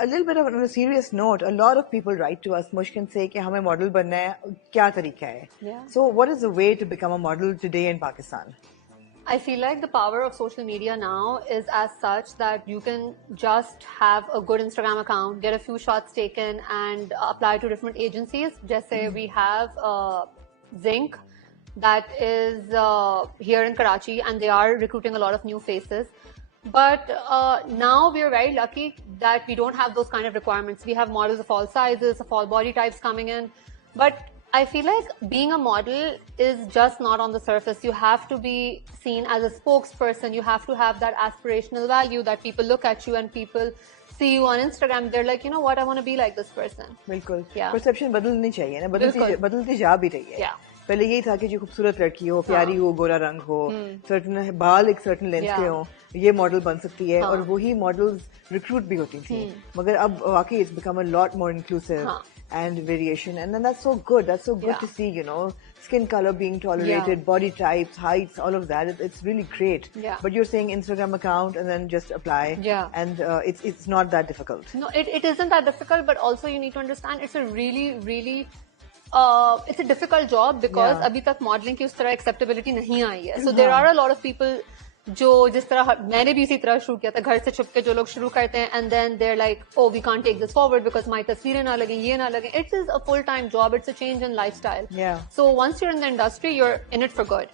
A little bit of on a serious note, a lot of people write to us, Mushk, and say कि हमें model बनना है, क्या तरीका है? Yeah. So what is the way to become a model today in Pakistan? I feel like the power of social media now is as such that you can just have a good Instagram account, get a few shots taken, and apply to different agencies. Just say we have Zinc that is here in Karachi, and they are recruiting a lot of new faces. But now we are very lucky that we don't have those kind of requirements. We have models of all sizes, of all body types coming in. But I feel like being a model is just not on the surface. You have to be seen as a spokesperson. You have to have that aspirational value that people look at you and people see you on Instagram. They're like, you know what, I want to be like this person. बिल्कुल. Yeah. Perception बदलनी चाहिए ना, बदलती जा भी रही है. Yeah. पहले यही था कि जो खूबसूरत लड़की हो, प्यारी हो, गोरा रंग हो, certain बाल एक certain length के हो, ये मॉडल बन सकती है, और वही मॉडल्स रिक्रूट भी होती थी. मगर अब वाकई it's become a lot more inclusive and variation, and then that's so good to see, you know, skin color being tolerated, body types, heights, all of that. It's really great. But you're saying Instagram account and then just apply, and it's not that difficult. No, it isn't that difficult, but also you need to understand it's a really it's a difficult job because अभी तक modeling की उस तरह acceptability नहीं आई है. So there are a lot of people जो जिस तरह मैंने भी इसी तरह शुरू किया था, घर से छुप के जो लोग शुरू करते हैं, and then they're like, oh, we can't take this forward because my तस्वीरें ना लगे, ये ना लगे. It is a full-time job. It's a change in lifestyle. So once you're in the industry, you're in it for good.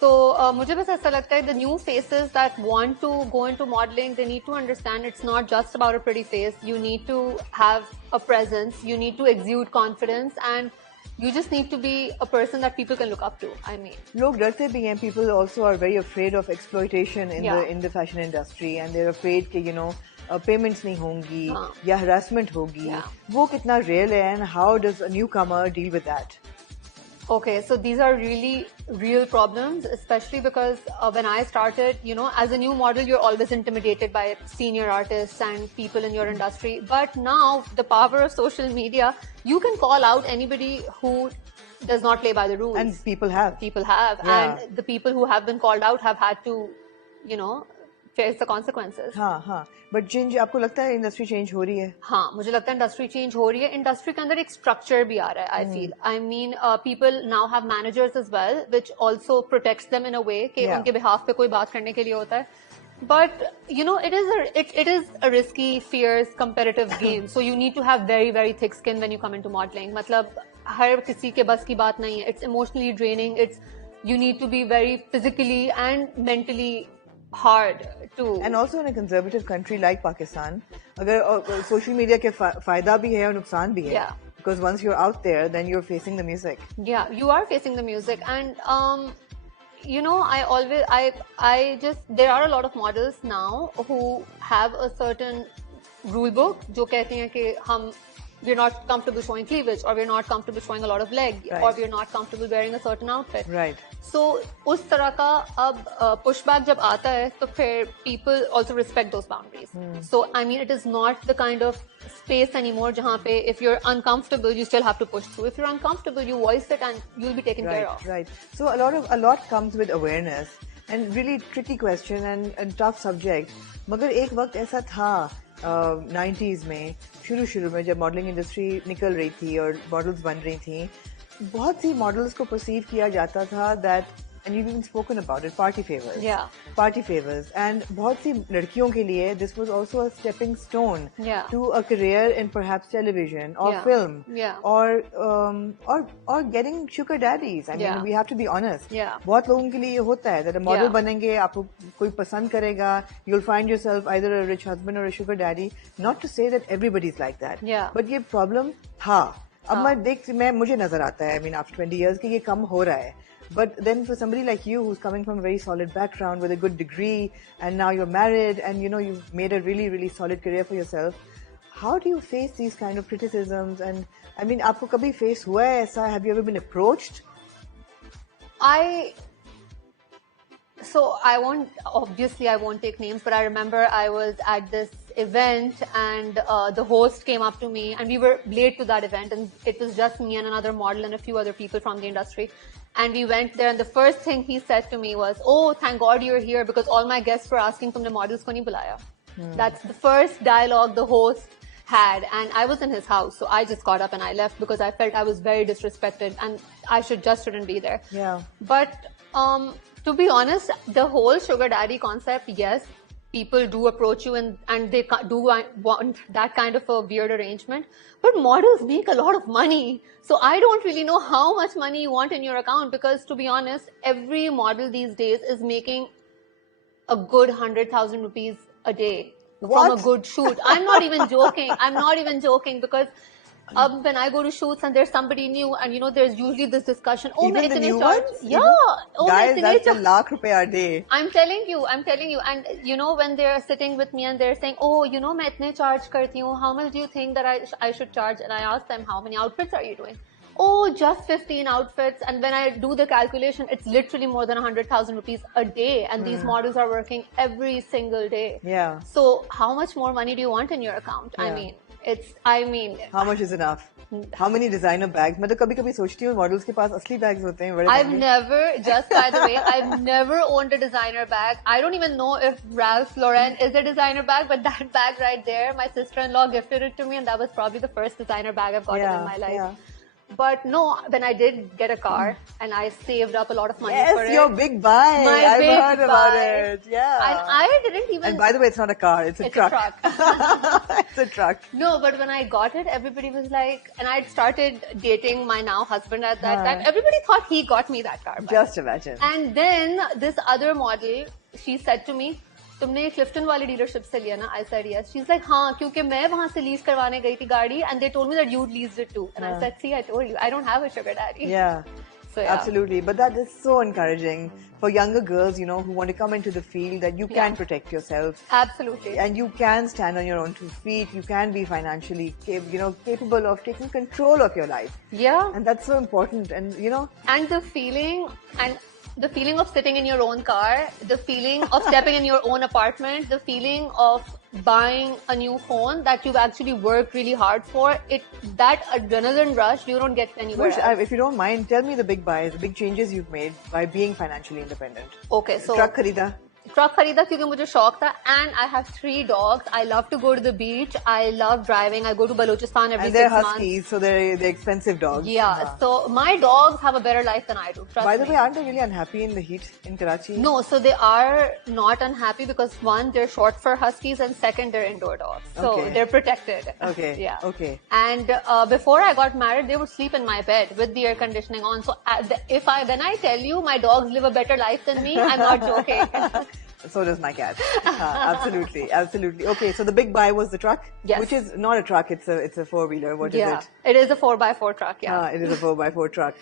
So मुझे बस ऐसा लगता है the new faces that want to go into modeling, they need to understand it's not just about a pretty face. You need to have a presence. You need to exude confidence, and you just need to be a person that people can look up to. I mean, लोग डरते भी हैं. People also are very afraid of exploitation in the fashion industry, and they're afraid कि you know payments नहीं होंगी या harassment होगी. वो कितना real है, and how does a newcomer deal with that? Okay, so these are really real problems, especially because when I started, you know, as a new model, you're always intimidated by senior artists and people in your industry. But now, the power of social media, you can call out anybody who does not play by the rules. And people have. People have. And the people who have been called out have had to, you know, face the consequences. हाँ. But change, आपको लगता है industry change हो रही है? हाँ, मुझे लगता है industry change हो रही है. Industry के अंदर एक structure भी आ रहा है. I feel. I mean, people now have managers as well, which also protects them in a way कि उनके behalf पे कोई बात करने के लिए होता है. But you know, it is a risky, fierce, competitive game. So you need to have very thick skin when you come into modeling. मतलब हर किसी के बस की बात नहीं है. It's emotionally draining. You need to be very physically and mentally hard to. And also in a conservative country like Pakistan, अगर social media के फायदा भी है और नुकसान भी है. Because once you're out there, then you're facing the music. Yeah, you are facing the music, and you know, there are a lot of models now who have a certain rule book जो कहते हैं कि we're not comfortable showing cleavage, or we're not comfortable showing a lot of leg, or we're not comfortable wearing a certain outfit. Right. So उस तरह का अब pushback जब आता है तो फिर people also respect those boundaries. So I mean, it is not the kind of space anymore जहाँ पे if you're uncomfortable you still have to push through. If you're uncomfortable, you voice it and you'll be taken care of. Right. So a lot comes with awareness, and really tricky question and tough subject. मगर एक वक्त ऐसा था 90s में शुरू में जब modelling industry निकल रही थी और मॉडल्स बन रही थी, बहुत सी मॉडल्स को परसीव किया जाता था that, and you've even spoken about it, party favors, and बहुत सी लड़कियों के लिए this was also a stepping stone to a career in perhaps television or film, or getting sugar daddies. I mean, we have to be honest. बहुत लोगों के लिए ये होता है that a model बनेंगे, आपको कोई पसंद करेगा, you'll find yourself either a rich husband or a sugar daddy. Not to say that everybody's like that, but ये problem था. अब मुझे नजर आता है, I mean, after 20 years कि ये कम हो रहा है. But then for somebody like you who's coming from a very solid background with a good degree, and now you're married and you know you've made a really solid career for yourself, how do you face these kind of criticisms? And I mean, आपको कभी face हुआ है ऐसा? Have you ever been approached? I won't take names, but I remember I was at this event and the host came up to me, and we were late to that event, and it was just me and another model and a few other people from the industry. And we went there, and the first thing he said to me was, "Oh, thank God you're here, because all my guests were asking tumne models ko nahi bulaya." That's the first dialogue the host had, and I was in his house, so I just got up and I left because I felt I was very disrespected and I shouldn't be there. Yeah. But to be honest, the whole sugar daddy concept, yes, people do approach you and they do want that kind of a weird arrangement. But models make a lot of money. So I don't really know how much money you want in your account, because to be honest, every model these days is making a good 100,000 rupees a day from a good shoot. I'm not even joking. I'm not even joking, because when I go to shoots and there's somebody new, and you know, there's usually this discussion. Oh, even the new charge? ones? Yeah. Oh, guys, that's a lakh rupees a day. I'm telling you. And you know, when they're sitting with me and they're saying, oh, you know, मैं इतने charge करती हूँ, how much do you think that I should charge? And I ask them, how many outfits are you doing? Oh, just 15 outfits. And when I do the calculation, it's literally more than 100,000 rupees a day. And these models are working every single day. Yeah. So how much more money do you want in your account? Yeah. I mean, how much is enough? How many designer bags? मैं तो कभी-कभी सोचती हूँ models के पास असली bags होते हैं बड़े. I've never, just by the way, I've never owned a designer bag. I don't even know if Ralph Lauren is a designer bag, but that bag right there, my sister-in-law gifted it to me, and that was probably the first designer bag I've gotten in my life. Yeah. But no, when I did get a car and I saved up a lot of money for it. Yes, your big buy. I've heard about it. Yeah. And I didn't even... And by the way, it's not a car, it's a truck. It's a truck. No, but when I got it, everybody was like... And I'd started dating my now husband at that time. Everybody thought he got me that car. Just imagine. And then this other model, she said to me, तुमने क्लिफ्टन वाली dealership से लिया ना? I said yes. She's like, हाँ, क्योंकि मैं वहाँ से लीज करवाने गई थी गाड़ी, and they told me that you leased it too. And I said, see, I told you, I don't have a sugar daddy. Yeah. So, yeah. Absolutely. But that is so encouraging for younger girls, you know, who want to come into the field, that you can protect yourself. Absolutely. And you can stand on your own 2 feet. You can be financially, capable of taking control of your life. Yeah. And that's so important. And, you know. And the feeling of sitting in your own car, the feeling of stepping in your own apartment, the feeling of buying a new phone that you've actually worked really hard for, that adrenaline rush you don't get anywhere else. If you don't mind, tell me the big buys, the big changes you've made by being financially independent. Okay, so... Truck kharida. Truck खरीदा क्योंकि मुझे शौक था, and I have 3 dogs. I love to go to the beach. I love driving. I go to Balochistan every 6 months. And they're huskies, so they're expensive dogs. Yeah, so my dogs have a better life than I do. By the way, aren't they really unhappy in the heat in Karachi? No, so they are not unhappy because one, they're short for huskies, and second, they're indoor dogs. So they're protected. Okay. Yeah. Okay. And before I got married, they would sleep in my bed with the air conditioning on. So when I tell you my dogs live a better life than me, I'm not joking. So does my cat. Absolutely, absolutely. Okay, so the big buy was the truck, which is not a truck; it's a 4-wheeler. What is it? It is a 4x4 truck. Yeah, it is a 4x4 truck.